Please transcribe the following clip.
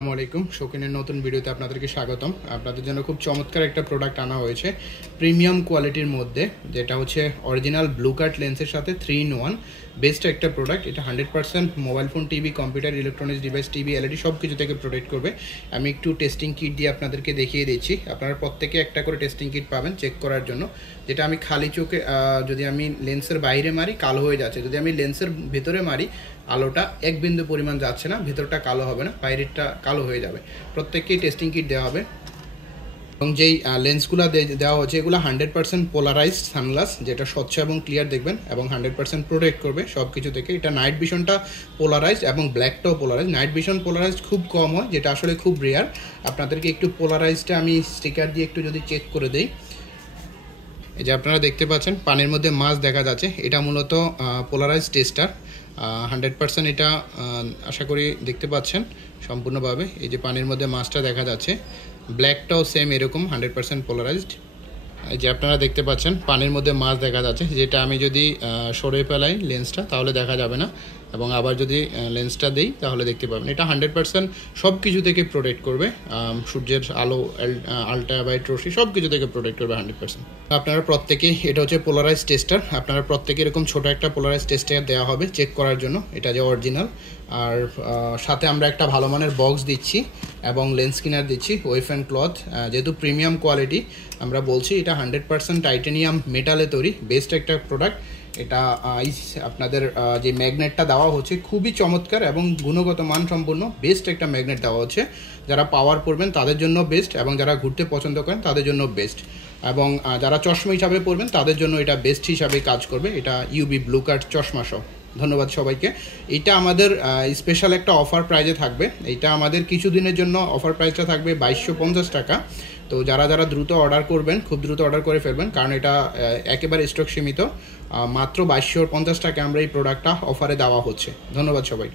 আসসালামু আলাইকুম শৌখিনের নতুন ভিডিওতে আপনাদেরকে স্বাগতম। আপনাদের জন্য খুব চমৎকার একটা প্রোডাক্ট আনা হয়েছে প্রিমিয়াম কোয়ালিটির মধ্যে, যেটা হচ্ছে অরিজিনাল ব্লু কাট লেন্সের সাথে 3-in-1 বেস্ট একটা প্রোডাক্ট। এটা 100% mobile phone, TV, computer, electronics device, TV, LED সব কিছু থেকে প্রোটেক্ট করবে। আমি একটু টেস্টিং কিট দিয়ে আপনাদেরকে দেখিয়ে দিচ্ছি। আপনারা প্রত্যেকে একটা করে টেস্টিং কিট পাবেন চেক করার জন্য। যেটা আমি খালি চোখে যদি আমি লেন্সের বাইরে মারি কালো হয়ে যাচ্ছে, যদি আমি লেন্সের ভেতরে মারি আলোটা এক বিন্দু পরিমাণ যাচ্ছে না, ভেতরটা কালো হবে না, বাইরেরটা কালো হয়ে যাবে। প্রত্যেককেই টেস্টিং কিট দেওয়া হবে। এবং যেই লেন্সগুলো দেওয়া হচ্ছে এগুলো 100% পোলারাইজড সানগ্লাস, যেটা স্বচ্ছ এবং ক্লিয়ার দেখবেন এবং 100% প্রোটেক্ট করবে সব কিছু থেকে। এটা নাইট ভিশনটা পোলারাইজড এবং ব্ল্যাকটাও পোলারাইজড। নাইট ভিশন পোলারাইজড খুব কম হয়, যেটা আসলে খুব রেয়ার। আপনাদেরকে একটু পোলারাইজডটা আমি স্টিকার দিয়ে একটু যদি চেক করে দেই, এই যে আপনারা দেখতে পাচ্ছেন পানির মধ্যে মাছ দেখা যাচ্ছে। এটা মূলত পোলারাইজ টেস্টার 100%। এটা আশা করি দেখতে পাচ্ছেন সম্পূর্ণভাবে। এই যে পানির মধ্যে মাছটা দেখা যাচ্ছে, ব্ল্যাকটাও সেম এরকম 100% পোলারাইজড। এই যে আপনারা দেখতে পাচ্ছেন পানির মধ্যে মাছ দেখা যাচ্ছে, যেটা আমি যদি সরিয়ে ফেলাই লেন্সটা তাহলে দেখা যাবে না, এবং আবার যদি লেন্সটা দেই তাহলে দেখতে পাবেন। এটা 100% সব কিছু থেকে প্রোটেক্ট করবে, সূর্যের আলো, আল্ট্রাভায়োলেট রশ্মি সব কিছু থেকে প্রোটেক্ট করবে 100%। আপনারা প্রত্যেকেই, এটা হচ্ছে পোলারাইজ টেস্টার, আপনারা প্রত্যেকে এরকম ছোট একটা পোলারাইজ টেস্টার দেওয়া হবে চেক করার জন্য, এটা যে অরিজিনাল। আর সাথে আমরা একটা ভালো মানের বক্স দিচ্ছি এবং লেন্স কিনার দিচ্ছি, ওয়েভ অ্যান্ড ক্লথ। যেহেতু প্রিমিয়াম কোয়ালিটি আমরা বলছি, এটা 100% টাইটানিয়াম মেটালে তৈরি, বেস্ট একটা প্রোডাক্ট। এটা আপনাদের যে ম্যাগনেটটা দেওয়া হচ্ছে খুবই চমৎকার এবং গুণগত মান সম্পন্ন বেস্ট একটা ম্যাগনেট দেওয়া হচ্ছে। যারা পাওয়ার পরবেন তাদের জন্য বেস্ট, এবং যারা ঘুরতে পছন্দ করেন তাদের জন্য বেস্ট, এবং যারা চশমা হিসাবে পরবেন তাদের জন্য এটা বেস্ট হিসাবে কাজ করবে। এটা ইউবি ব্লু কাট চশমা সহ। ধন্যবাদ সবাইকে। এটা আমাদের স্পেশাল একটা অফার প্রাইজে থাকবে। এটা আমাদের কিছুদিনের জন্য অফার প্রাইসটা থাকবে 2250 টাকা। তো যারা যারা দ্রুত অর্ডার করবেন, খুব দ্রুত অর্ডার করে ফেলবেন, কারণ এটা একেবারে স্টক সীমিত। মাত্র 2250 টাকা আমরা এই প্রোডাক্টটা অফারে দেওয়া হচ্ছে। ধন্যবাদ সবাই।